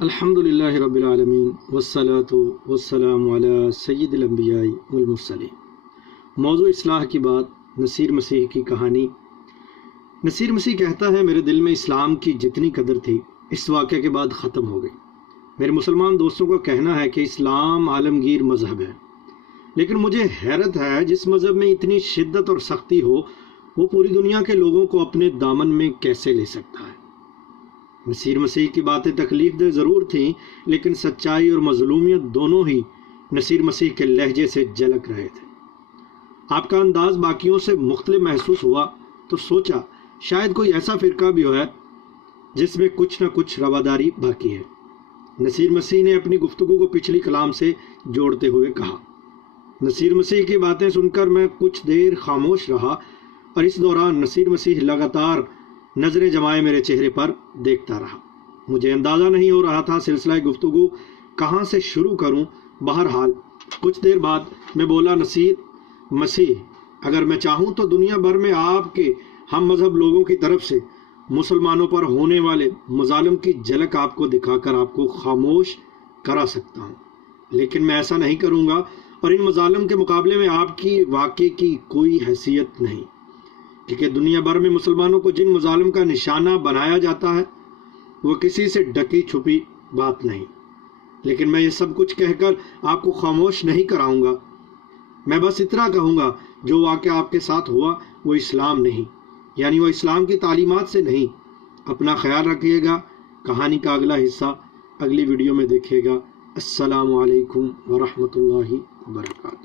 الحمدللہ رب العالمین والصلاة والسلام علی سید الانبیاء والمرسلین۔ موضوع اصلاح کی بات، نصیر مسیح کی کہانی۔ نصیر مسیح کہتا ہے، میرے دل میں اسلام کی جتنی قدر تھی اس واقعے کے بعد ختم ہو گئی۔ میرے مسلمان دوستوں کا کہنا ہے کہ اسلام عالمگیر مذہب ہے، لیکن مجھے حیرت ہے جس مذہب میں اتنی شدت اور سختی ہو وہ پوری دنیا کے لوگوں کو اپنے دامن میں کیسے لے سکتا ہے۔ نصیر مسیح کی باتیں تکلیف دہ ضرور تھیں، لیکن سچائی اور مظلومیت دونوں ہی نصیر مسیح کے لہجے سے جھلک رہے تھے۔ آپ کا انداز باقیوں سے مختلف محسوس ہوا تو سوچا شاید کوئی ایسا فرقہ بھی ہے جس میں کچھ نہ کچھ رواداری باقی ہے۔ نصیر مسیح نے اپنی گفتگو کو پچھلی کلام سے جوڑتے ہوئے کہا۔ نصیر مسیح کی باتیں سن کر میں کچھ دیر خاموش رہا، اور اس دوران نصیر مسیح لگاتار نظریں جمائے میرے چہرے پر دیکھتا رہا۔ مجھے اندازہ نہیں ہو رہا تھا سلسلہ گفتگو کہاں سے شروع کروں۔ بہرحال کچھ دیر بعد میں بولا، نصیر مسیح، اگر میں چاہوں تو دنیا بھر میں آپ کے ہم مذہب لوگوں کی طرف سے مسلمانوں پر ہونے والے مظالم کی جھلک آپ کو دکھا کر آپ کو خاموش کرا سکتا ہوں، لیکن میں ایسا نہیں کروں گا، اور ان مظالم کے مقابلے میں آپ کی واقعے کی کوئی حیثیت نہیں، کیونکہ دنیا بھر میں مسلمانوں کو جن مظالم کا نشانہ بنایا جاتا ہے وہ کسی سے ڈکی چھپی بات نہیں۔ لیکن میں یہ سب کچھ کہہ کر آپ کو خاموش نہیں کراؤں گا۔ میں بس اتنا کہوں گا، جو واقعہ آپ کے ساتھ ہوا وہ اسلام نہیں، یعنی وہ اسلام کی تعلیمات سے نہیں۔ اپنا خیال رکھیے گا۔ کہانی کا اگلا حصہ اگلی ویڈیو میں دیکھیے گا۔ السلام علیکم ورحمۃ اللہ وبرکاتہ۔